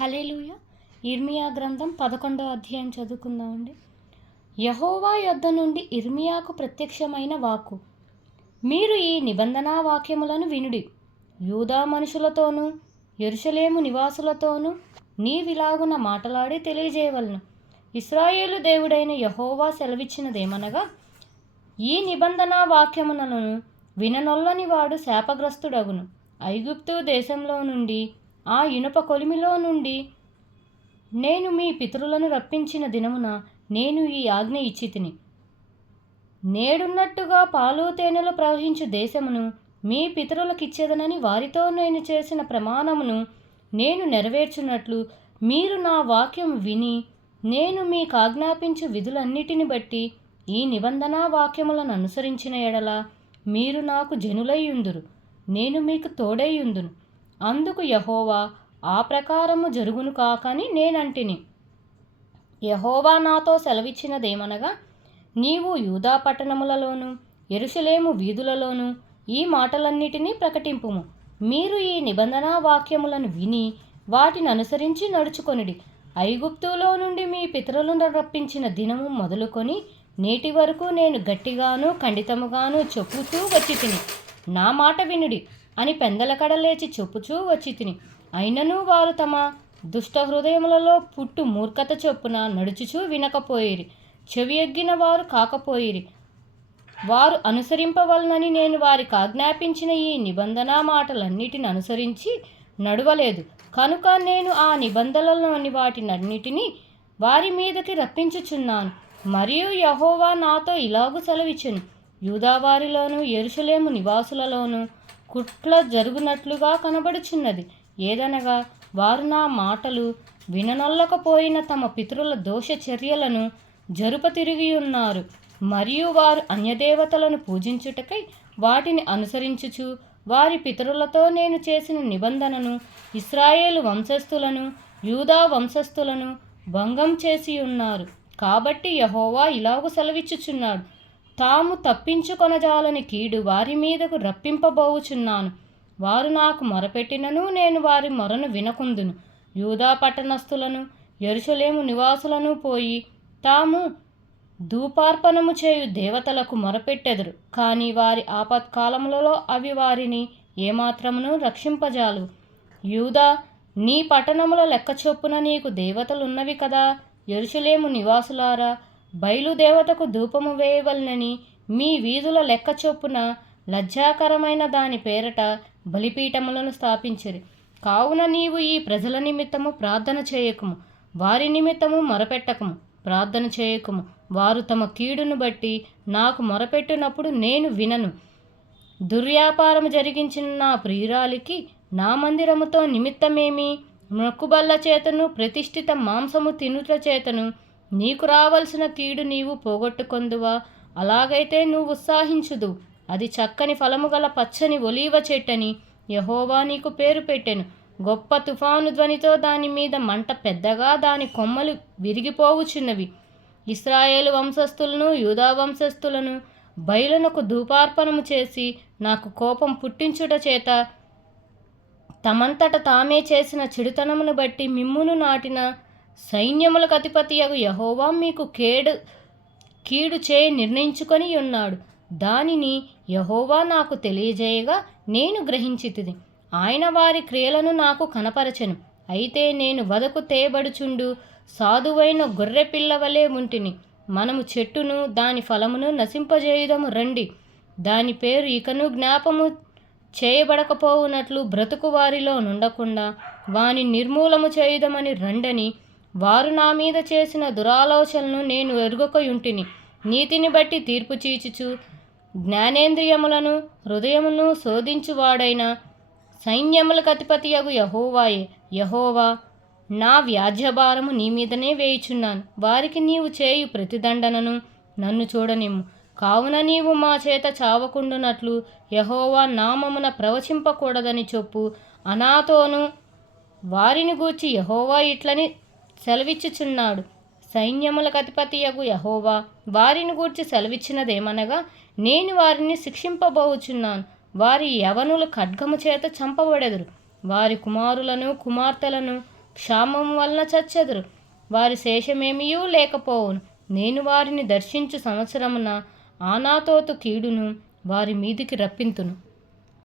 హల్లెలూయా. ఇర్మియా గ్రంథం 11వ అధ్యాయం చదువుకుందామండి. యెహోవా యొద్ద నుండి ఇర్మియాకు ప్రత్యక్షమైన వాక్కు. మీరు ఈ నిబంధనా వాక్యములను వినుడి. యూదా మనుషులతోనూ యెరూషలేము నివాసులతోనూ నీవిలాగున మాటలాడి తెలియజేయవలెను. ఇశ్రాయేలు దేవుడైన యెహోవా సెలవిచ్చినదేమనగా, ఈ నిబంధనా వాక్యములను విననొల్లని వాడు శాపగ్రస్తుడగును. ఐగుప్తు దేశంలో నుండి, ఆ ఇనుప కొలిమిలో నుండి నేను మీ పితరులను రప్పించిన దినమున నేను ఈ ఆజ్ఞ ఇచ్చితిని. నేడున్నట్టుగా పాలు తేనెలు ప్రవహించు దేశమును మీ పితరులకిచ్చేదనని వారితో నేను చేసిన ప్రమాణమును నేను నెరవేర్చున్నట్లు మీరు నా వాక్యం విని నేను మీకు ఆజ్ఞాపించు విధులన్నిటిని బట్టి ఈ నిబంధనా వాక్యములను అనుసరించిన ఎడల మీరు నాకు జనులయ్యుందురు, నేను మీకు తోడైయుందును. అందుకు యెహోవా, ఆ ప్రకారము జరుగును కాకని నేనంటిని. యెహోవా నాతో సెలవిచ్చినదేమనగా, నీవు యూదా పట్టణములలోను యెరూషలేము వీధులలోను ఈ మాటలన్నిటినీ ప్రకటింపుము. మీరు ఈ నిబంధనా వాక్యములను విని వాటిని అనుసరించి నడుచుకొనిడి. ఐగుప్తులో నుండి మీ పితరులను రప్పించిన దినము మొదలుకొని నేటి వరకు నేను గట్టిగాను ఖండితముగాను చెప్పుతూ వచ్చి తిని, నా మాట వినుడి అని పెందలకడ లేచి చెప్పుచూ వచ్చి తిని. అయినను వారు తమ దుష్ట హృదయములలో పుట్టు మూర్ఖత చొప్పున నడుచుచూ వినకపోయిరి, చెవి ఎగ్గిన వారు కాకపోయిరి. వారు అనుసరింపవలనని నేను వారికి ఆజ్ఞాపించిన ఈ నిబంధనా మాటలన్నిటిని అనుసరించి నడవలేదు కనుక నేను ఆ నిబంధనలలోని వాటినన్నిటినీ వారి మీదకి రప్పించుచున్నాను. మరియు యెహోవా నాతో ఇలాగు సెలవిచ్చెను, యూదావారిలోను యెరూషలేము నివాసులలోను కుట్ల జరుగునట్లుగా కనబడుచున్నది. ఏదనగా వారు నా మాటలు విననొల్లకపోయిన తమ పితరుల దోష చర్యలను జరుప తిరిగియున్నారు. మరియు వారు అన్యదేవతలను పూజించుటకై వాటిని అనుసరించుచు వారి పితరులతో నేను చేసిన నిబంధనను ఇశ్రాయేలు వంశస్థులను యూదా వంశస్థులను భంగం చేసి ఉన్నారు. కాబట్టి యెహోవా ఇలాగు సెలవిచ్చుచున్నాడు, తాము తప్పించుకొనజాలని కీడు వారి మీదకు రప్పింపబోవుచున్నాను. వారు నాకు మొరపెట్టినను నేను వారి మొరను వినకుందును. యూదా పట్టణస్థులను యెరూషలేము నివాసులను పోయి తాము ధూపార్పణము చేయు దేవతలకు మొరపెట్టెదరు, కానీ వారి ఆపత్కాలములలో అవి వారిని ఏమాత్రమును రక్షింపజాలు. యూదా, నీ పట్టణముల లెక్క చొప్పున నీకు దేవతలున్నవి కదా. యెరూషలేము నివాసులారా, బయలుదేవతకు ధూపము వేయవలనని మీ వీధుల లెక్క చొప్పున లజ్జాకరమైన దాని పేరట బలిపీఠములను స్థాపించిరి. కావున నీవు ఈ ప్రజల నిమిత్తము ప్రార్థన చేయకుము, వారి నిమిత్తము మొరపెట్టకము, ప్రార్థన చేయకుము. వారు తమ కీడును బట్టి నాకు మొరపెట్టినప్పుడు నేను వినను. దుర్వ్యాపారము జరిగించిన నా ప్రియురాలికి నా మందిరముతో నిమిత్తమేమి? మొక్కుబళ్ళ చేతను ప్రతిష్ఠిత మాంసము తినుట చేతను నీకు రావలసిన కీడు నీవు పోగొట్టుకొందువా? అలాగైతే నువ్వు ఉత్సాహించుదు. అది చక్కని ఫలము గల పచ్చని ఒలీవ చెట్టని యెహోవా నీకు పేరు పెట్టెను. గొప్ప తుఫాను ధ్వనితో దాని మీద మంట పెద్దగా, దాని కొమ్మలు విరిగిపోవుచున్నవి. ఇశ్రాయేలు వంశస్థులను యూదా వంశస్థులను బయలునకు ధూపార్పణము చేసి నాకు కోపం పుట్టించుట చేత తమంతట తామే చేసిన చెడుతనమును బట్టి మిమ్మును నాటిన సైన్యములకు అధిపతియగు యెహోవా మీకు కీడు చేయ నిర్ణయించుకొని ఉన్నాడు. దానిని యెహోవా నాకు తెలియజేయగా నేను గ్రహించితిని. ఆయన వారి క్రియలను నాకు కనపరచెను. అయితే నేను వదకు తేబడుచుండు సాధువైన గొర్రె పిల్లవలే ఉంటిని. మనము చెట్టును దాని ఫలమును నశింపజేయుదము రండి. దాని పేరు ఇకను జ్ఞాపము చేయబడకపోవునట్లు బ్రతుకు వారిలో నుండకుండా వాని నిర్మూలము చేయుదమని రండని. వారు నా మీద చేసిన దురాలోచనలను నేను ఎరుగకయుంటిని. నీతిని బట్టి తీర్పు చీచుచు జ్ఞానేంద్రియములను హృదయమును శోధించువాడైన సైన్యములకు అధిపతియగు యెహోవాయే. యెహోవా, నా వ్యాజ్యభారము నీ మీదనే వేయుచున్నాను. వారికి నీవు చేయు ప్రతిదండనను నన్ను చూడనిమ్ము. కావున నీవు మా చేత చావకుండునట్లు యెహోవా నామమున ప్రవచింపకూడదని చెప్పు. అనాతోను వారిని గూర్చి యెహోవా ఇట్లని సెలవిచ్చుచున్నాడు, సైన్యములకు అధిపతియగు యెహోవా వారిని గూర్చి సెలవిచ్చినదేమనగా, నేను వారిని శిక్షింపబోచున్నాను. వారి యవనులు ఖడ్గము చేత చంపబడెదరు. వారి కుమారులను కుమార్తెలను క్షామం వలన చచ్చెదరు. వారి శేషమేమియూ లేకపోవును. నేను వారిని దర్శించు సంవత్సరమున ఆనాతోతు కీడును వారి మీదికి రప్పింతును.